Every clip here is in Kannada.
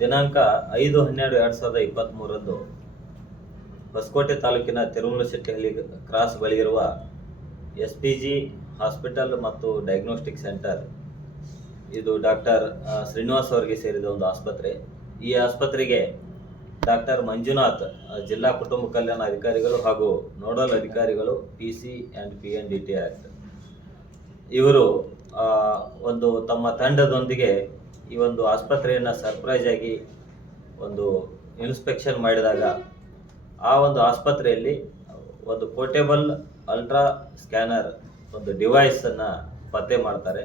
ದಿನಾಂಕ 5/12/2023 ಹೊಸಕೋಟೆ ತಾಲೂಕಿನ ತಿರುಮಲಶೆಟ್ಟಿಹಳ್ಳಿ ಕ್ರಾಸ್ ಬಳಿ ಇರುವ SPG ಹಾಸ್ಪಿಟಲ್ ಮತ್ತು ಡಯಾಗ್ನೋಸ್ಟಿಕ್ ಸೆಂಟರ್ ಇದು ಡಾಕ್ಟರ್ ಶ್ರೀನಿವಾಸ್ ಅವರಿಗೆ ಸೇರಿದ ಒಂದು ಆಸ್ಪತ್ರೆ. ಈ ಆಸ್ಪತ್ರೆಗೆ ಡಾಕ್ಟರ್ ಮಂಜುನಾಥ್ ಜಿಲ್ಲಾ ಕುಟುಂಬ ಕಲ್ಯಾಣ ಅಧಿಕಾರಿಗಳು ಹಾಗೂ ನೋಡಲ್ ಅಧಿಕಾರಿಗಳು PC and PNDT ಆಕ್ಟ್ ಇವರು ಒಂದು ತಮ್ಮ ತಂಡದೊಂದಿಗೆ ಈ ಒಂದು ಆಸ್ಪತ್ರೆಯನ್ನು ಸರ್ಪ್ರೈಸ್ ಆಗಿ ಒಂದು ಇನ್ಸ್ಪೆಕ್ಷನ್ ಮಾಡಿದಾಗ ಆ ಒಂದು ಆಸ್ಪತ್ರೆಯಲ್ಲಿ ಒಂದು ಪೋರ್ಟೇಬಲ್ ಅಲ್ಟ್ರಾ ಸ್ಕ್ಯಾನರ್ ಒಂದು ಡಿವೈಸನ್ನು ಪತ್ತೆ ಮಾಡ್ತಾರೆ.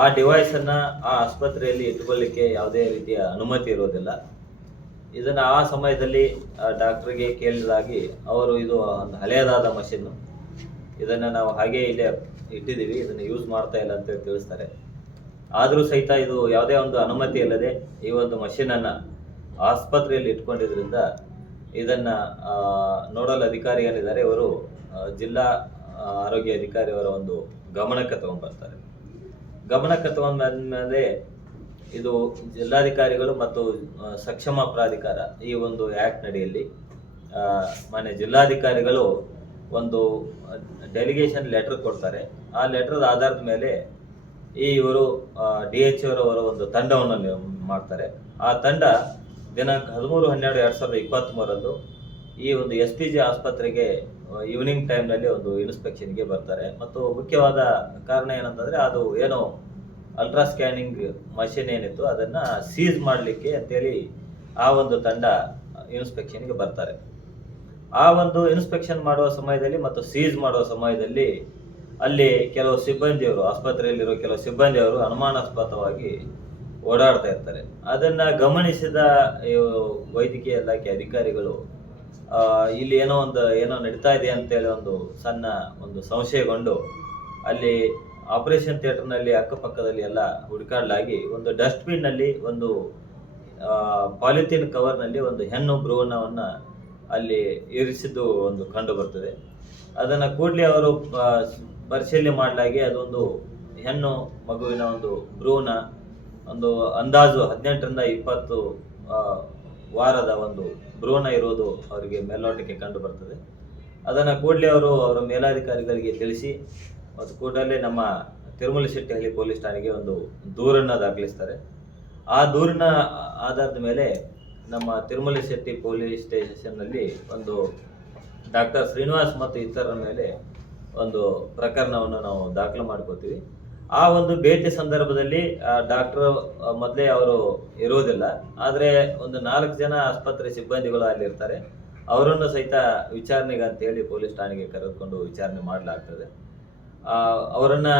ಆ ಡಿವೈಸನ್ನು ಆ ಆಸ್ಪತ್ರೆಯಲ್ಲಿ ಇಟ್ಟುಕೊಳ್ಳಿಕ್ಕೆ ಯಾವುದೇ ರೀತಿಯ ಅನುಮತಿ ಇರೋದಿಲ್ಲ. ಇದನ್ನು ಆ ಸಮಯದಲ್ಲಿ ಡಾಕ್ಟ್ರಿಗೆ ಕೇಳಿದಾಗಿ ಅವರು ಇದು ಒಂದು ಹಳೆಯದಾದ ಮಷಿನ್ನು, ಇದನ್ನು ನಾವು ಹಾಗೆ ಇಲ್ಲೇ ಇಟ್ಟಿದ್ದೀವಿ, ಇದನ್ನು ಯೂಸ್ ಮಾಡ್ತಾ ಇಲ್ಲ ಅಂತೇಳಿ ತಿಳಿಸ್ತಾರೆ. ಆದರೂ ಸಹಿತ ಇದು ಯಾವುದೇ ಒಂದು ಅನುಮತಿ ಇಲ್ಲದೆ ಈ ಒಂದು ಮಷಿನನ್ನು ಆಸ್ಪತ್ರೆಯಲ್ಲಿ ಇಟ್ಕೊಂಡಿದ್ರಿಂದ ಇದನ್ನು ನೋಡಲ್ ಅಧಿಕಾರಿ ಏನಿದ್ದಾರೆ ಇವರು ಜಿಲ್ಲಾ ಆರೋಗ್ಯ ಅಧಿಕಾರಿ ಅವರ ಒಂದು ಗಮನಕ್ಕೆ ತಗೊಂಡ್ಬರ್ತಾರೆ. ಗಮನಕ್ಕೆ ತಗೊಂಡ್ಮೇಲೆ ಇದು ಜಿಲ್ಲಾಧಿಕಾರಿಗಳು ಮತ್ತು ಸಕ್ಷಮ ಪ್ರಾಧಿಕಾರ ಈ ಒಂದು ಆ್ಯಕ್ಟ್ ನಡಿಯಲ್ಲಿ ಮಾನ್ಯ ಜಿಲ್ಲಾಧಿಕಾರಿಗಳು ಒಂದು ಡೆಲಿಗೇಷನ್ ಲೆಟರ್ ಕೊಡ್ತಾರೆ. ಆ ಲೆಟರ್ದ ಆಧಾರದ ಮೇಲೆ ಇವರು DHO ಅವರ ಒಂದು ತಂಡವನ್ನು ಮಾಡ್ತಾರೆ. ಆ ತಂಡ ದಿನಾಂಕ 13/12/2023 ಈ ಒಂದು SPG ಆಸ್ಪತ್ರೆಗೆ ಈವ್ನಿಂಗ್ ಟೈಮ್ನಲ್ಲಿ ಒಂದು ಇನ್ಸ್ಪೆಕ್ಷನ್ಗೆ ಬರ್ತಾರೆ. ಮತ್ತು ಮುಖ್ಯವಾದ ಕಾರಣ ಏನಂತಂದರೆ ಅದು ಏನೋ ಅಲ್ಟ್ರಾ ಸ್ಕ್ಯಾನಿಂಗ್ ಮಷಿನ್ ಏನಿತ್ತು ಅದನ್ನು ಸೀಸ್ ಮಾಡಲಿಕ್ಕೆ ಅಂತೇಳಿ ಆ ಒಂದು ತಂಡ ಇನ್ಸ್ಪೆಕ್ಷನ್ಗೆ ಬರ್ತಾರೆ. ಆ ಒಂದು ಇನ್ಸ್ಪೆಕ್ಷನ್ ಮಾಡುವ ಸಮಯದಲ್ಲಿ ಮತ್ತು ಸೀಸ್ ಮಾಡುವ ಸಮಯದಲ್ಲಿ ಅಲ್ಲಿ ಕೆಲವು ಸಿಬ್ಬಂದಿಯವರು, ಆಸ್ಪತ್ರೆಯಲ್ಲಿರೋ ಕೆಲವು ಸಿಬ್ಬಂದಿಯವರು ಅನುಮಾನಾಸ್ಪದವಾಗಿ ಓಡಾಡ್ತಾ ಇರ್ತಾರೆ. ಅದನ್ನು ಗಮನಿಸಿದ ವೈದ್ಯಕೀಯ ಇಲಾಖೆ ಅಧಿಕಾರಿಗಳು ಇಲ್ಲಿ ಏನೋ ನಡೀತಾ ಇದೆ ಅಂತೇಳಿ ಒಂದು ಸಂಶಯಗೊಂಡು ಅಲ್ಲಿ ಆಪರೇಷನ್ ಥಿಯೇಟರ್ನಲ್ಲಿ ಅಕ್ಕಪಕ್ಕದಲ್ಲಿ ಎಲ್ಲ ಹುಡುಕಾಡಲಾಗಿ ಒಂದು ಡಸ್ಟ್ಬಿನ್ನಲ್ಲಿ ಒಂದು ಪಾಲಿಥೀನ್ ಕವರ್ನಲ್ಲಿ ಒಂದು ಹೆಣ್ಣು ಭ್ರೂಣವನ್ನು ಅಲ್ಲಿ ಇರಿಸಿದ್ದು ಒಂದು ಕಂಡು ಬರ್ತದೆ. ಅದನ್ನು ಕೂಡಲೇ ಅವರು ಪರಿಶೀಲನೆ ಮಾಡಲಾಗಿ ಅದೊಂದು ಹೆಣ್ಣು ಮಗುವಿನ ಒಂದು ಭ್ರೂಣ ಒಂದು ಅಂದಾಜು 18ರಿಂದ 20 ವಾರದ ಒಂದು ಭ್ರೂಣ ಇರುವುದು ಅವರಿಗೆ ಮೇಲ್ನೋಟಕ್ಕೆ ಕಂಡು ಬರ್ತದೆ. ಅದನ್ನು ಕೂಡಲೇ ಅವರ ಮೇಲಾಧಿಕಾರಿಗಳಿಗೆ ತಿಳಿಸಿ ಮತ್ತು ಕೂಡಲೇ ನಮ್ಮ ತಿರುಮಲಶೆಟ್ಟಿಹಳ್ಳಿ ಪೊಲೀಸ್ ಠಾಣೆಗೆ ಒಂದು ದೂರನ್ನು ದಾಖಲಿಸ್ತಾರೆ. ಆ ದೂರಿನ ಆಧಾರದ ಮೇಲೆ ನಮ್ಮ ತಿರುಮಲಶೆಟ್ಟಿ ಪೊಲೀಸ್ ಸ್ಟೇಷನ್ನಲ್ಲಿ ಒಂದು ಡಾಕ್ಟರ್ ಶ್ರೀನಿವಾಸ್ ಮತ್ತು ಇತರರ ಮೇಲೆ ಒಂದು ಪ್ರಕರಣವನ್ನು ನಾವು ದಾಖಲು ಮಾಡ್ಕೋತೀವಿ. ಆ ಒಂದು ಭೇಟಿ ಸಂದರ್ಭದಲ್ಲಿ ಡಾಕ್ಟರ್ ಮೊದಲೇ ಅವರು ಇರೋದಿಲ್ಲ, ಆದರೆ ಒಂದು 4 ಜನ ಆಸ್ಪತ್ರೆ ಸಿಬ್ಬಂದಿಗಳು ಅಲ್ಲಿರ್ತಾರೆ. ಅವರನ್ನು ಸಹಿತ ವಿಚಾರಣೆಗೆ ಅಂತೇಳಿ ಪೊಲೀಸ್ ಠಾಣೆಗೆ ಕರೆದುಕೊಂಡು ವಿಚಾರಣೆ ಮಾಡಲಾಗ್ತದೆ. ಅವರನ್ನು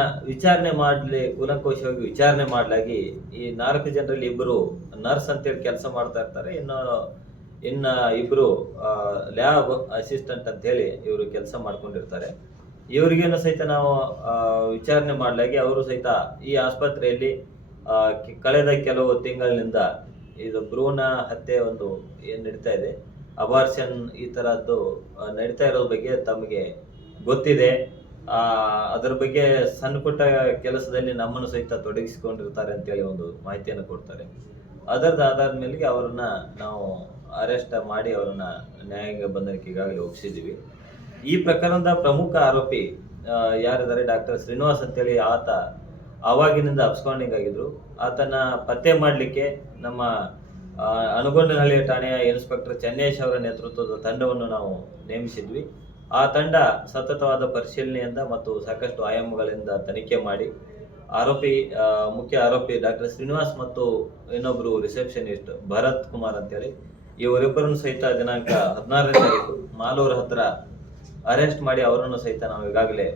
ಕೂಲಂಕುಷವಾಗಿ ವಿಚಾರಣೆ ಮಾಡಲಾಗಿ ಈ 4 ಜನರಲ್ಲಿ 2 ನರ್ಸ್ ಅಂತೇಳಿ ಕೆಲಸ ಮಾಡ್ತಾ ಇರ್ತಾರೆ, ಇನ್ನು 2 ಲ್ಯಾಬ್ ಅಸಿಸ್ಟೆಂಟ್ ಅಂತೇಳಿ ಇವರು ಕೆಲಸ ಮಾಡ್ಕೊಂಡಿರ್ತಾರೆ. ಇವರಿಗೇನು ಸಹಿತ ನಾವು ವಿಚಾರಣೆ ಮಾಡಲಾಗಿ ಅವರು ಸಹಿತ ಈ ಆಸ್ಪತ್ರೆಯಲ್ಲಿ ಕಳೆದ ಕೆಲವು ತಿಂಗಳಿನಿಂದ ಇದು ಭ್ರೂಣ ಹತ್ಯೆ ಒಂದು ಏನು ನಡೀತಾ ಇದೆ, ಅಬಾರ್ಷನ್ ಈ ಥರದ್ದು ನಡೀತಾ ಇರೋ ಬಗ್ಗೆ ತಮಗೆ ಗೊತ್ತಿದೆ. ಅದರ ಬಗ್ಗೆ ಸಣ್ಣ ಪುಟ್ಟ ಕೆಲಸದಲ್ಲಿ ನಮ್ಮನ್ನು ಸಹಿತ ತೊಡಗಿಸಿಕೊಂಡಿರ್ತಾರೆ ಅಂತೇಳಿ ಒಂದು ಮಾಹಿತಿಯನ್ನು ಕೊಡ್ತಾರೆ. ಅದರದ ಆಧಾರದ ಮೇಲೆಗೆ ಅವರನ್ನು ನಾವು ಅರೆಸ್ಟ್ ಮಾಡಿ ಅವರನ್ನ ನ್ಯಾಯಾಂಗ ಬಂಧನಕ್ಕೆ ಈಗಾಗಲೇ ಒಪ್ಪಿಸಿದ್ದೀವಿ. ಈ ಪ್ರಕರಣದ ಪ್ರಮುಖ ಆರೋಪಿ ಯಾರಿದ್ದಾರೆ ಡಾಕ್ಟರ್ ಶ್ರೀನಿವಾಸ್ ಅಂತೇಳಿ ಆತ ಆವಾಗಿನಿಂದ ಅಬ್ಸ್ಕಾಂಡಿಂಗ್ ಆಗಿದ್ರು. ಆತನ ಪತ್ತೆ ಮಾಡಲಿಕ್ಕೆ ನಮ್ಮ ಅನಗೊಂಡನಹಳ್ಳಿ ಠಾಣೆಯ ಇನ್ಸ್ಪೆಕ್ಟರ್ ಚೆನ್ನೇಶ್ ಅವರ ನೇತೃತ್ವದ ತಂಡವನ್ನು ನಾವು ನೇಮಿಸಿದ್ವಿ. ಆ ತಂಡ ಸತತವಾದ ಪರಿಶೀಲನೆಯಿಂದ ಮತ್ತು ಸಾಕಷ್ಟು ಆಯಾಮಗಳಿಂದ ತನಿಖೆ ಮಾಡಿ ಮುಖ್ಯ ಆರೋಪಿ ಡಾಕ್ಟರ್ ಶ್ರೀನಿವಾಸ್ ಮತ್ತು ಇನ್ನೊಬ್ಬರು ರಿಸೆಪ್ಷನಿಸ್ಟ್ ಭರತ್ ಕುಮಾರ್ ಅಂತೇಳಿ ಇವರಿಬ್ಬರನ್ನು ಸಹಿತ ದಿನಾಂಕ 16ನೇ ತಾರೀಕು ಮಾಲೂರು ಹತ್ರ ಅರೆಸ್ಟ್ ಮಾಡಿ ಅವರನ್ನು ಸಹಿತ ನಾವು ಈಗಾಗಲೇ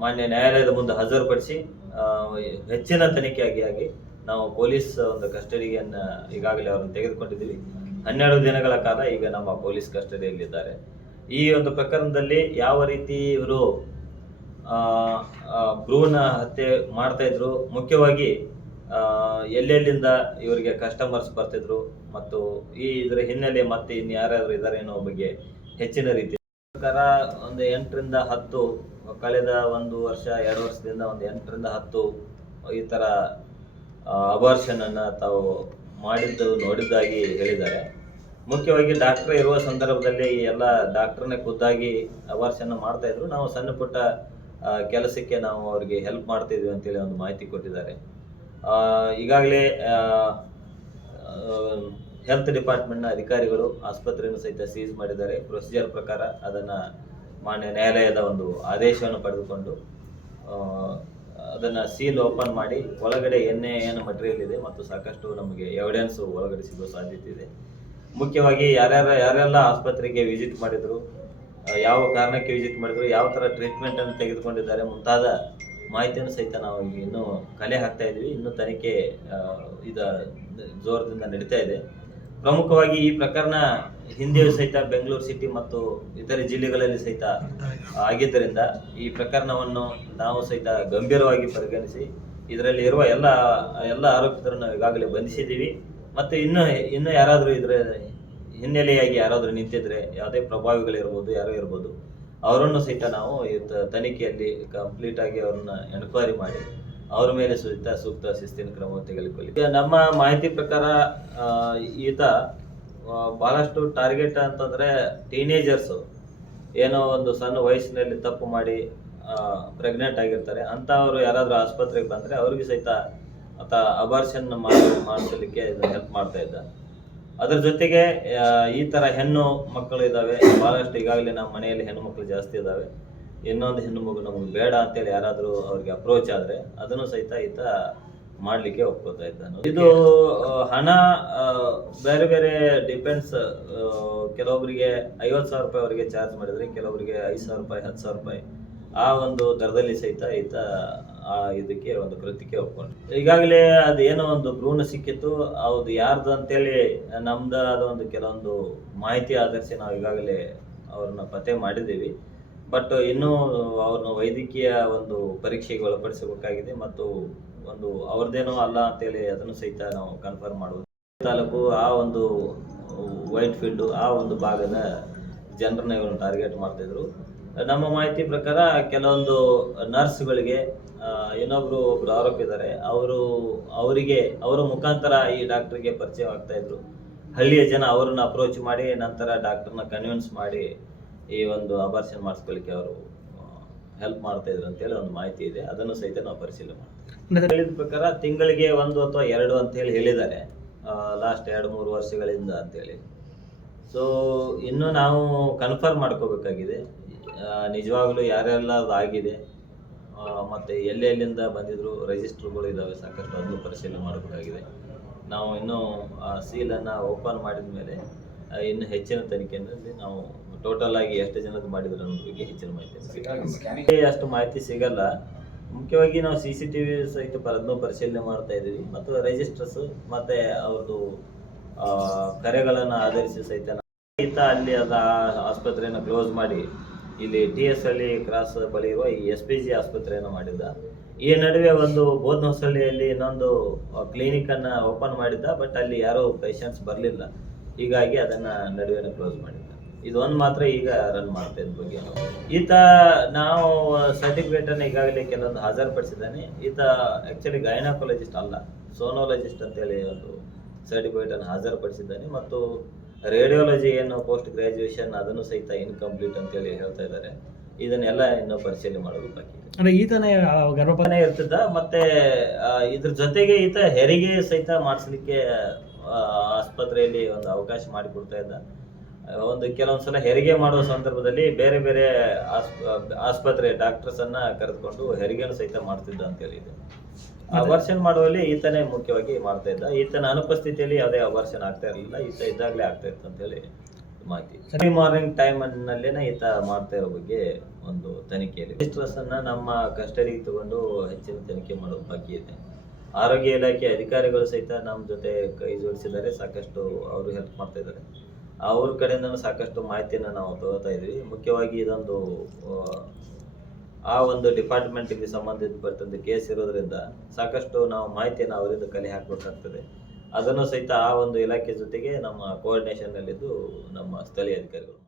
ಮಾನ್ಯ ನ್ಯಾಯಾಲಯದ ಮುಂದೆ ಹಾಜರುಪಡಿಸಿ ಹೆಚ್ಚಿನ ತನಿಖೆಯಾಗಿ ನಾವು ಪೊಲೀಸ್ ಒಂದು ಕಸ್ಟಡಿಗೆ ಈಗಾಗಲೇ ಅವರನ್ನು ತೆಗೆದುಕೊಂಡಿದ್ದೀವಿ. 12 ದಿನಗಳ ಕಾಲ ಈಗ ನಮ್ಮ ಪೊಲೀಸ್ ಕಸ್ಟಡಿಯಲ್ಲಿದ್ದಾರೆ. ಈ ಒಂದು ಪ್ರಕರಣದಲ್ಲಿ ಯಾವ ರೀತಿ ಇವರು ಭ್ರೂಣ ಹತ್ಯೆ ಮಾಡ್ತಾ ಇದ್ರು, ಮುಖ್ಯವಾಗಿ ಎಲ್ಲೆಲ್ಲಿಂದ ಇವರಿಗೆ ಕಸ್ಟಮರ್ಸ್ ಬರ್ತಿದ್ರು ಮತ್ತು ಇದರ ಹಿನ್ನೆಲೆ ಮತ್ತೆ ಇನ್ಯಾರಾದ್ರೂ ಇದ್ದಾರೆ ಅನ್ನೋ ಬಗ್ಗೆ ಹೆಚ್ಚಿನ ರೀತಿ ಪ್ರಕಾರ ಒಂದು 8ರಿಂದ 10 ಕಳೆದ 1 ವರ್ಷ 2 ವರ್ಷದಿಂದ ಒಂದು 8ರಿಂದ 10 ಈ ಥರ ಅಬಾರ್ಷನ್ ಅನ್ನ ತಾವು ನೋಡಿದ್ದಾಗಿ ಹೇಳಿದ್ದಾರೆ. ಮುಖ್ಯವಾಗಿ ಡಾಕ್ಟರ್ ಇರುವ ಸಂದರ್ಭದಲ್ಲಿ ಎಲ್ಲ ಡಾಕ್ಟರ್ನೇ ಖುದ್ದಾಗಿ ಅಬಾರ್ಷನ್ ಮಾಡ್ತಾ ಇದ್ರು. ನಾವು ಸಣ್ಣ ಪುಟ್ಟ ಕೆಲಸಕ್ಕೆ ನಾವು ಅವರಿಗೆ ಹೆಲ್ಪ್ ಮಾಡ್ತಿದ್ವಿ ಅಂತೇಳಿ ಒಂದು ಮಾಹಿತಿ ಕೊಟ್ಟಿದ್ದಾರೆ. ಈಗಾಗಲೇ ಹೆಲ್ತ್ ಡಿಪಾರ್ಟ್ಮೆಂಟ್ನ ಅಧಿಕಾರಿಗಳು ಆಸ್ಪತ್ರೆಯನ್ನು ಸಹಿತ ಸೀಸ್ ಮಾಡಿದ್ದಾರೆ. ಪ್ರೊಸೀಜರ್ ಪ್ರಕಾರ ಅದನ್ನು ಮಾನ್ಯ ನ್ಯಾಯಾಲಯದ ಒಂದು ಆದೇಶವನ್ನು ಪಡೆದುಕೊಂಡು ಅದನ್ನು ಸೀಲ್ ಓಪನ್ ಮಾಡಿ ಒಳಗಡೆ ಏನು ಮಟೀರಿಯಲ್ ಇದೆ ಮತ್ತು ಸಾಕಷ್ಟು ನಮಗೆ ಎವಿಡೆನ್ಸ್ ಒಳಗಡೆ ಸಿಗುವ ಸಾಧ್ಯತೆ ಇದೆ. ಮುಖ್ಯವಾಗಿ ಯಾರೆಲ್ಲ ಆಸ್ಪತ್ರೆಗೆ ವಿಸಿಟ್ ಮಾಡಿದ್ರು, ಯಾವ ಕಾರಣಕ್ಕೆ ವಿಸಿಟ್ ಮಾಡಿದ್ರು, ಯಾವ ಥರ ಟ್ರೀಟ್ಮೆಂಟನ್ನು ತೆಗೆದುಕೊಂಡಿದ್ದಾರೆ ಮುಂತಾದ ಮಾಹಿತಿಯನ್ನು ಸಹಿತ ನಾವು ಇನ್ನೂ ಕಲೆ ಹಾಕ್ತಾ ಇದ್ವಿ. ಇನ್ನೂ ತನಿಖೆ ಜೋರದಿಂದ ನಡೀತಾ ಇದೆ. ಪ್ರಮುಖವಾಗಿ ಈ ಪ್ರಕರಣ ಹಿಂದೆಯೂ ಸಹಿತ ಬೆಂಗಳೂರು ಸಿಟಿ ಮತ್ತು ಇತರೆ ಜಿಲ್ಲೆಗಳಲ್ಲಿ ಸಹಿತ ಆಗಿದ್ದರಿಂದ ಈ ಪ್ರಕರಣವನ್ನು ನಾವು ಸಹಿತ ಗಂಭೀರವಾಗಿ ಪರಿಗಣಿಸಿ ಇದರಲ್ಲಿ ಇರುವ ಎಲ್ಲ ಆರೋಪಿತರನ್ನು ಈಗಾಗಲೇ ಬಂಧಿಸಿದ್ದೀವಿ. ಮತ್ತು ಇನ್ನು ಯಾರಾದರೂ ಇದರ ಹಿನ್ನೆಲೆಯಾಗಿ ಯಾರಾದರೂ ನಿಂತಿದ್ರೆ, ಯಾವುದೇ ಪ್ರಭಾವಿಗಳಿರ್ಬೋದು, ಯಾರೋ ಇರ್ಬೋದು, ಅವರನ್ನು ಸಹಿತ ನಾವು ತನಿಖೆಯಲ್ಲಿ ಕಂಪ್ಲೀಟ್ ಆಗಿ ಅವ್ರನ್ನ ಎನ್ಕ್ವೈರಿ ಮಾಡಿ ಅವ್ರ ಮೇಲೆ ಸೂಕ್ತ ಶಿಸ್ತಿನ ಕ್ರಮ ತೆಗೆದುಕೊಳ್ಳಿ. ನಮ್ಮ ಮಾಹಿತಿ ಪ್ರಕಾರ ಈತ ಬಹಳಷ್ಟು ಟಾರ್ಗೆಟ್ ಅಂತಂದ್ರೆ ಟೀನೇಜರ್ಸು, ಏನೋ ಒಂದು ಸಣ್ಣ ವಯಸ್ಸಿನಲ್ಲಿ ತಪ್ಪು ಮಾಡಿ ಪ್ರೆಗ್ನೆಂಟ್ ಆಗಿರ್ತಾರೆ ಅಂಥವ್ರು ಯಾರಾದರೂ ಆಸ್ಪತ್ರೆಗೆ ಬಂದರೆ ಅವ್ರಿಗೆ ಸಹಿತ ಆತ ಅಬಾರ್ಷನ್ ಮಾಡಿಸಲಿಕ್ಕೆ ಹೆಲ್ಪ್ ಮಾಡ್ತಾ ಇದ್ದ. ಅದರ ಜೊತೆಗೆ ಈ ಥರ ಹೆಣ್ಣು ಮಕ್ಕಳು ಇದ್ದಾವೆ ಭಾಳಷ್ಟು. ಈಗಾಗಲೇ ನಮ್ಮ ಮನೆಯಲ್ಲಿ ಹೆಣ್ಣು ಮಕ್ಕಳು ಜಾಸ್ತಿ ಇದ್ದಾವೆ. ಇನ್ನೊಂದು ಹೆಣ್ಣು ಮಗು ನಮಗೆ ಬೇಡ ಅಂತೇಳಿ ಯಾರಾದರೂ ಅವ್ರಿಗೆ ಅಪ್ರೋಚ್ ಆದರೆ ಅದನ್ನು ಸಹಿತ ಈತ ಮಾಡಲಿಕ್ಕೆ ಒಪ್ಕೋತಾ ಇದ್ದಾನೆ. ಇದು ಹಣ ಬೇರೆ ಬೇರೆ ಡಿಪೆಂಡ್ಸ್. ಕೆಲವೊಬ್ಬರಿಗೆ 50,000 ರೂಪಾಯಿ ಅವರಿಗೆ ಚಾರ್ಜ್ ಮಾಡಿದರೆ, ಕೆಲವರಿಗೆ 5,000 ರೂಪಾಯಿ, 10,000 ರೂಪಾಯಿ ಆ ಒಂದು ದರದಲ್ಲಿ ಸಹಿತ ಈತ ಇದಕ್ಕೆ ಒಂದು ಕೃತ್ಯಕ್ಕೆ ಒಪ್ಕೊಂಡು. ಈಗಾಗಲೇ ಅದೇನೋ ಒಂದು ಭ್ರೂಣ ಸಿಕ್ಕಿತ್ತು, ಅದು ಯಾರ್ದು ಅಂತೇಳಿ ನಮ್ದಾದ ಒಂದು ಕೆಲವೊಂದು ಮಾಹಿತಿ ಆಧರಿಸಿ ನಾವು ಈಗಾಗಲೇ ಅವ್ರನ್ನ ಪತ್ತೆ ಮಾಡಿದ್ದೀವಿ. ಬಟ್ ಇನ್ನೂ ಅವ್ರನ್ನ ವೈದ್ಯಕೀಯ ಒಂದು ಪರೀಕ್ಷೆಗೆ ಒಳಪಡಿಸಬೇಕಾಗಿದೆ ಮತ್ತು ಒಂದು ಅವ್ರದ್ದೇನೋ ಅಲ್ಲ ಅಂತೇಳಿ ಅದನ್ನು ಸಹಿತ ನಾವು ಕನ್ಫರ್ಮ್ ಮಾಡುವುದು. ತಾಲೂಕು ಆ ಒಂದು ವೈಟ್ ಫೀಲ್ಡು ಆ ಒಂದು ಭಾಗದ ಜನರನ್ನ ಇವರು ಟಾರ್ಗೆಟ್ ಮಾಡ್ತಿದ್ರು. ನಮ್ಮ ಮಾಹಿತಿ ಪ್ರಕಾರ ಕೆಲವೊಂದು ನರ್ಸ್ಗಳಿಗೆ ಒಬ್ರು ಆರೋಪಿ ಇದ್ದಾರೆ. ಅವರ ಮುಖಾಂತರ ಈ ಡಾಕ್ಟರ್ಗೆ ಪರಿಚಯ ಆಗ್ತಾ ಇದ್ರು. ಹಳ್ಳಿಯ ಜನ ಅವರನ್ನು ಅಪ್ರೋಚ್ ಮಾಡಿ ನಂತರ ಡಾಕ್ಟರ್ನ ಕನ್ವಿನ್ಸ್ ಮಾಡಿ ಈ ಒಂದು ಅಬಾರ್ಷನ್ ಮಾಡಿಸ್ಕೊಳ್ಳಿಕ್ಕೆ ಅವರು ಹೆಲ್ಪ್ ಮಾಡ್ತಾ ಇದ್ರು ಅಂತೇಳಿ ಒಂದು ಮಾಹಿತಿ ಇದೆ. ಅದನ್ನು ಸಹಿತ ನಾವು ಪರಿಶೀಲನೆ ಮಾಡ್ತೀವಿ. ಹೇಳಿದ ಪ್ರಕಾರ ತಿಂಗಳಿಗೆ 1 ಅಥವಾ 2 ಅಂತೇಳಿ ಹೇಳಿದ್ದಾರೆ ಲಾಸ್ಟ್ 2-3 ವರ್ಷಗಳಿಂದ ಅಂತೇಳಿ. ಸೊ ಇನ್ನು ನಾವು ಕನ್ಫರ್ಮ್ ಮಾಡ್ಕೋಬೇಕಾಗಿದೆ ನಿಜವಾಗ್ಲೂ ಯಾರೆಲ್ಲ ಆಗಿದೆ ಮತ್ತು ಎಲ್ಲೆಲ್ಲಿಂದ ಬಂದಿದ್ರು, ರಿಜಿಸ್ಟರ್ಗಳು ಇದ್ದಾವೆ ಸಾಕಷ್ಟು, ಅದನ್ನು ಪರಿಶೀಲನೆ ಮಾಡಬೇಕಾಗಿದೆ. ನಾವು ಇನ್ನೂ ಸೀಲನ್ನು ಓಪನ್ ಮಾಡಿದ ಮೇಲೆ ಇನ್ನು ಹೆಚ್ಚಿನ ತನಿಖೆಯಲ್ಲಿ ನಾವು ಟೋಟಲ್ ಆಗಿ ಎಷ್ಟು ಜನದ್ದು ಮಾಡಿದ್ರು ಅನ್ನೋದ್ರ ಬಗ್ಗೆ ಹೆಚ್ಚಿನ ಮಾಹಿತಿ ಅಷ್ಟು ಮಾಹಿತಿ ಸಿಗಲ್ಲ. ಮುಖ್ಯವಾಗಿ ನಾವು CCTV ಸಹಿತ ಅದನ್ನು ಪರಿಶೀಲನೆ ಮಾಡ್ತಾ ಇದ್ದೀವಿ ಮತ್ತು ರಿಜಿಸ್ಟರ್ಸ್ ಮತ್ತು ಅವ್ರದ್ದು ಕರೆಗಳನ್ನು ಆಧರಿಸಿ ಸಹಿತ ಈತ ಅಲ್ಲಿ ಆಸ್ಪತ್ರೆಯನ್ನು ಕ್ಲೋಸ್ ಮಾಡಿ ಇಲ್ಲಿ TS ಹಳ್ಳಿ ಕ್ರಾಸ್ ಬಳಿ ಇರುವ ಈ SPG ಆಸ್ಪತ್ರೆಯನ್ನು ಮಾಡಿದ್ದ. ಈ ನಡುವೆ ಒಂದು ಬೋಧನಹೊಸಳ್ಳಿಯಲ್ಲಿ ಇನ್ನೊಂದು ಕ್ಲಿನಿಕನ್ನು ಓಪನ್ ಮಾಡಿದ್ದ. ಬಟ್ ಅಲ್ಲಿ ಯಾರೋ ಪೇಷಂಟ್ಸ್ ಬರಲಿಲ್ಲ, ಹೀಗಾಗಿ ಅದನ್ನು ನಡುವೆ ಕ್ಲೋಸ್ ಮಾಡಿದ್ದ. ಇದೊಂದು ಮಾತ್ರ ಈಗ ರನ್ ಮಾಡ್ತಾ ಇದ್ದ ಬಗ್ಗೆ ಈತ ನಾವು ಸರ್ಟಿಫಿಕೇಟನ್ನು ಈಗಾಗಲೇ ಕೆಲವೊಂದು ಹಾಜರುಪಡಿಸಿದ್ದಾನೆ. ಈತ ಆ್ಯಕ್ಚುಲಿ ಗೈನಕಾಲಜಿಸ್ಟ್ ಅಲ್ಲ, ಸೋನಾಲಜಿಸ್ಟ್ ಅಂತೇಳಿ ಒಂದು ಸರ್ಟಿಫಿಕೇಟನ್ನು ಹಾಜರುಪಡಿಸಿದ್ದಾನೆ. ಮತ್ತು ರೇಡಿಯಾಲಜಿ ಏನು ಪೋಸ್ಟ್ ಗ್ರಾಜ್ಯುಯೇಷನ್ ಅದನ್ನು ಸಹಿತ ಇನ್ಕಂಪ್ಲೀಟ್ ಅಂತೇಳಿ ಹೇಳ್ತಾ ಇದ್ದಾರೆ. ಇದನ್ನೆಲ್ಲ ಇನ್ನೂ ಪರಿಶೀಲನೆ ಮಾಡೋದು ಬಾಕಿ ಇದೆ. ಈತನೇ ಗರ್ಭಪಾತ ಇರ್ತಿದ್ದ. ಮತ್ತೆ ಇದ್ರ ಜೊತೆಗೆ ಈತ ಹೆರಿಗೆ ಸಹಿತ ಮಾಡಿಸ್ಲಿಕ್ಕೆ ಆಸ್ಪತ್ರೆಯಲ್ಲಿ ಒಂದು ಅವಕಾಶ ಮಾಡಿಕೊಡ್ತಾ ಇದ್ದ. ಒಂದು ಕೆಲವೊಂದ್ಸಲ ಹೆರಿಗೆ ಮಾಡುವ ಸಂದರ್ಭದಲ್ಲಿ ಬೇರೆ ಬೇರೆ ಆಸ್ಪತ್ರೆ ಡಾಕ್ಟರ್ಸ್ ಅನ್ನ ಕರೆದುಕೊಂಡು ಹೆರಿಗೆಯನ್ನು ಸಹಿತ ಮಾಡ್ತಿದ್ದ ಅಂತೇಳಿ ಇದೆ. ಅಬಾರ್ಷನ್ ಮಾಡುವಲ್ಲಿ ಈತನೇ ಮುಖ್ಯವಾಗಿ ಮಾಡ್ತಾ ಇದ್ದ. ಈತನ ಅನುಪಸ್ಥಿತಿಯಲ್ಲಿ ಯಾವುದೇ ಅಬಾರ್ಷನ್ ಆಗ್ತಾ ಇರಲಿಲ್ಲ, ಈತ ಇದ್ದಾಗಲೇ ಆಗ್ತಾ ಇತ್ತು ಅಂತೇಳಿ ಮಾಹಿತಿ. ಮಾರ್ನಿಂಗ್ ಟೈಮ್ ನಲ್ಲೇನೆ ಈತ ಮಾಡ್ತಾ ಇರೋ ಬಗ್ಗೆ ಒಂದು ತನಿಖೆಯಲ್ಲಿ ರಿಜಿಸ್ಟರ್ಸ್ ಅನ್ನ ನಮ್ಮ ಕಸ್ಟಡಿಗೆ ತಗೊಂಡು ಹೆಚ್ಚಿನ ತನಿಖೆ ಮಾಡೋದು ಬಾಕಿ ಇದೆ. ಆರೋಗ್ಯ ಇಲಾಖೆ ಅಧಿಕಾರಿಗಳು ಸಹಿತ ನಮ್ಮ ಜೊತೆ ಕೈ ಜೋಡಿಸಿದ್ದಾರೆ, ಸಾಕಷ್ಟು ಅವರು ಹೆಲ್ಪ್ ಮಾಡ್ತಾ ಇದ್ದಾರೆ. ಅವ್ರ ಕಡೆಯಿಂದ ಸಾಕಷ್ಟು ಮಾಹಿತಿಯನ್ನು ನಾವು ತಗೋತಾ ಇದ್ವಿ. ಮುಖ್ಯವಾಗಿ ಇದೊಂದು ಆ ಒಂದು ಡಿಪಾರ್ಟ್ಮೆಂಟ್ಗೆ ಸಂಬಂಧಪಟ್ಟಂತೆ ಕೇಸ್ ಇರೋದ್ರಿಂದ ಸಾಕಷ್ಟು ನಾವು ಮಾಹಿತಿಯನ್ನು ಅವರಿಂದ ಕಲೆ ಹಾಕಬೇಕಾಗ್ತದೆ. ಅದನ್ನು ಸಹಿತ ಆ ಒಂದು ಇಲಾಖೆ ಜೊತೆಗೆ ನಮ್ಮ ಕೋಆರ್ಡಿನೇಷನ್ನಲ್ಲಿದ್ದು ನಮ್ಮ ಸ್ಥಳೀಯ ಅಧಿಕಾರಿಗಳು